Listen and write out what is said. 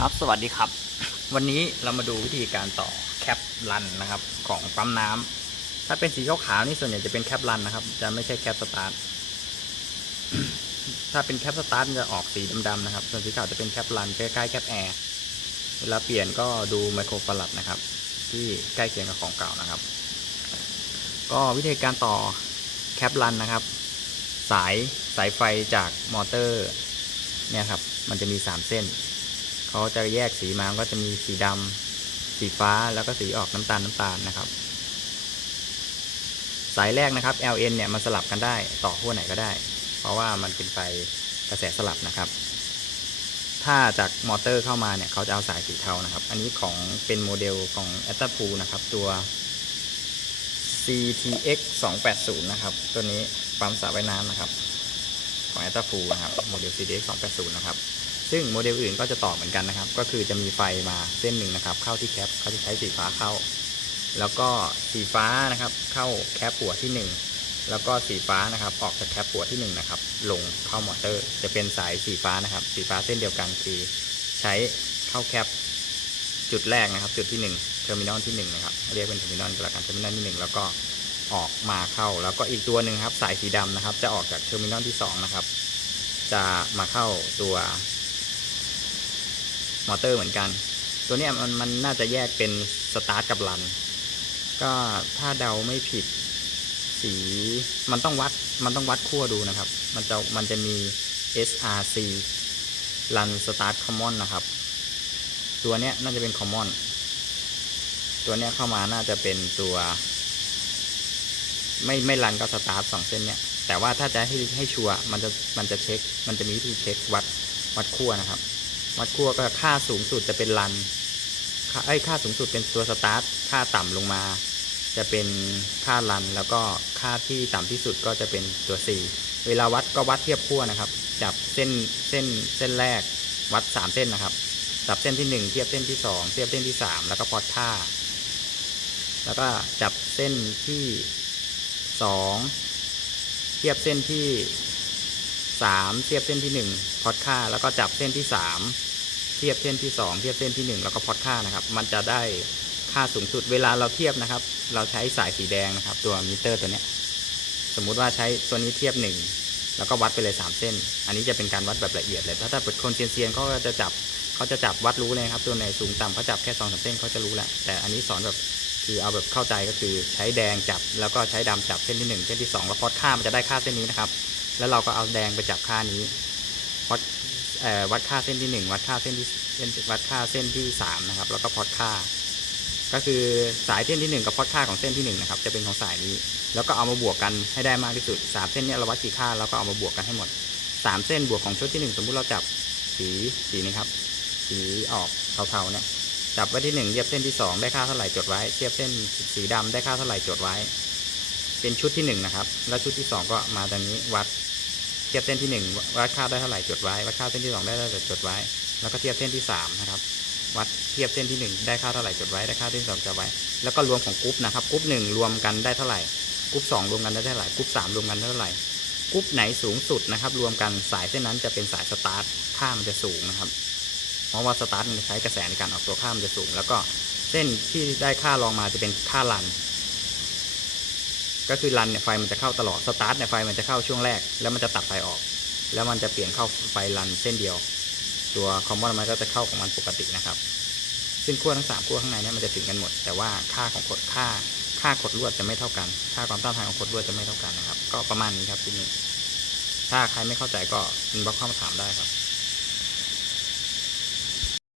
ครับ สวัสดีครับ วันนี้เรามาดูวิธีการต่อแคปรันนะครับของปั๊มน้ำถ้าเป็นสีขาวๆนี่ส่วนใหญ่จะเป็นแคปรันนะครับ จะไม่ใช่แคปสตาร์ทถ้าเป็นแคปสตาร์ทจะออกสีดำๆนะครับ ส่วนสีขาวจะเป็นแคปรันใกล้ๆแคปแอร์เวลาเปลี่ยนก็ดูไมโครฟารัดนะครับ ที่ใกล้เคียงกับของเก่านะครับ ก็วิธีการต่อแคปรันนะครับ สายสายไฟจากมอเตอร์เนี่ยครับ มันจะมี 3 เส้น เขาจะแยกสีมาก็จะมีสีดำสีฟ้าแล้วก็สีออกน้ำตาลน้ำตาลนะครับ สายแรกนะครับ LN เนี่ยมันสลับกันได้ต่อขั้วไหนก็ได้ เพราะว่ามันเป็นไฟกระแสสลับนะครับ ถ้าจากมอเตอร์เข้ามาเนี่ยเขาจะเอาสายสีเทานะครับ อันนี้ของเป็นโมเดลของ a t a p o นะครับตัว CTX 280นะครับ ตัวนี้ปั๊มสระว่ายน้ำนะครับ ของ a t a p o นะครับโมเดล CTX 280นะครับ ซึ่งโมเดลอื่นก็จะต่อเหมือนกันนะครับ ก็คือจะมีไฟมาเส้นหนึ่งนะครับ เข้าที่แคปเขาจะใช้สีฟ้าเข้า แล้วก็สีฟ้านะครับ เข้าแคปหัวที่ 1 แล้วก็สีฟ้านะครับ ออกจากแคปหัวที่ 1 นะครับ ลงเข้ามอเตอร์ จะเป็นสายสีฟ้านะครับ สีฟ้าเส้นเดียวกันคือใช้เข้าแคปจุดแรกนะครับ จุดที่1เทอร์มินอลที่1นะครับเรียกเป็นเทอร์มินอลก็แล้วกันเทอร์มินอลที่ 1 แล้วก็ออกมาเข้า แล้วก็อีกตัวหนึ่งครับ สายสีดำนะครับ จะออกจากเทอร์มินอลที่2นะครับจะมาเข้าตัว มอเตอร์เหมือนกัน ตัวนี้มันมันน่าจะแยกเป็นสตาร์ทกับรัน ก็ถ้าเดาไม่ผิดสีมันต้องวัดมันต้องวัดขั้วดูนะครับ มันจะมันจะมี SRC Run Start Common นะครับ ตัวเนี้ยน่าจะเป็น Common ตัวเนี้ยเข้ามาน่าจะเป็นตัว ไม่ไม่รันก็สตาร์ทสองเส้นเนี่ยแต่ว่าถ้าจะให้ให้ชัวร์มันจะมันจะเช็ค มันจะมีวิธีเช็ควัดวัดขั้วนะครับ วัดขั้วก็ค่าสูงสุดจะเป็นรันค่าไอ้ค่าสูงสุดเป็นตัวสตาร์ทค่าต่ำลงมา จะเป็นค่ารัน แล้วก็ค่าที่ต่ำที่สุดก็จะเป็นตัว C เวลาวัดก็วัดเทียบขั้วนะครับ จับเส้นเส้นเส้นแรกวัด 3 เส้นนะครับจับเส้นที่ 1 เทียบเส้นที่ 2 เทียบเส้นที่ 3 แล้วก็พอดค่า แล้วก็จับเส้นที่ 2 เทียบเส้นที่ 3 เทียบเส้นที่ 1 พอดค่า แล้วก็จับเส้นที่ 3 เทียบเส้นที่ 2 เทียบเส้นที่ 1 แล้วก็พอดค่านะครับ มันจะได้ค่าสูงสุดเวลาเราเทียบนะครับ เราใช้สายสีแดงนะครับ ตัวมิเตอร์ตัวนี้สมมุติว่าใช้ตัวนี้เทียบ 1 แล้วก็วัดไปเลย 3 เส้น อันนี้จะเป็นการวัดแบบละเอียดเลย ถ้าถ้าเป็นคนเซียนๆก็จะจับเขาจะจับวัดรู้เลยครับ ตัวไหนสูงต่ำเขาจับแค่สองสามเส้นเขาจะรู้แหละแต่อันนี้สอนแบบคือเอาแบบเข้าใจก็คือใช้แดงจับแล้วก็ใช้ดำจับเส้นที่ 1 เส้นที่2แล้วพอดค่ามันจะได้ค่าเส้นนี้นะครับ แล้วเราก็เอาแดงไปจับค่านี้วัดวัดค่าเส้นที่ 1 วัดค่าเส้นที่เส้นวัดค่าเส้นที่3นะครับแล้วก็พอดค่า ก็คือสายเส้นที่ 1 กับพอดค่าของเส้นที่1นะครับจะเป็นของสายนี้ แล้วก็เอามาบวกกันให้ได้มากที่สุด 3 เส้นนี้เราวัดกี่ค่าแล้วก็เอามาบวกกันให้หมด 3 เส้นบวกของชุดที่ 1 สมมุติเราจับสีสีนี้ครับสีออกเทาๆเนี่ยจับไว้ที่1เทียบเส้นที่ 2 ได้ค่าเท่าไหร่จดไว้เทียบเส้นสีดำได้ค่าเท่าไหร่จดไว้ เป็นชุดที่ 1 นะครับ แล้วชุดที่ 2 ก็มาตรงนี้วัด เทียบเส้นที่ 1 วัดค่าได้เท่าไหร่จดไว้ วัดค่าเส้นที่ 2 ได้เท่าไหร่จดไว้ แล้วก็เทียบเส้นที่3นะครับ วัดเทียบเส้นที่ 1 ได้ค่าเท่าไหร่จดไว้ ได้ค่าเส้นที่สองจดไว้ แล้วก็รวมของกรุ๊ปนะครับ กรุ๊ปหนึ่งรวมกันได้เท่าไหร่ กรุ๊ปสองรวมกันได้เท่าไหร่ กรุ๊ปสามรวมกันได้เท่าไหร่ กรุ๊ปไหนสูงสุดนะครับ รวมกันสายเส้นนั้นจะเป็นสายสตาร์ท ค่ามันจะสูงนะครับ เพราะว่าสตาร์ทมันใช้กระแสในการออกตัวค่ามันจะสูง แล้วก็เส้นที่ได้ค่ารองมาจะเป็นค่ารัน ก็คือรันเนี่ยไฟมันจะเข้าตลอดสตาร์ทเนี่ยไฟมันจะเข้าช่วงแรก แล้วมันจะตัดไฟออก แล้วมันจะเปลี่ยนเข้าไฟรันเส้นเดียว ตัวคอมมอนมันก็จะเข้าของมันปกตินะครับ ซึ่งขั้วทั้งสามขั้วข้างในเนี่ยมันจะถึงกันหมด แต่ว่าค่าของขดค่าค่าขดลวดจะไม่เท่ากัน ค่าความต้านทานของขดลวดจะไม่เท่ากันนะครับ ก็ประมาณนี้ครับทีนี้ ถ้าใครไม่เข้าใจก็อินบ็อกซ์เข้ามาถามได้ครับ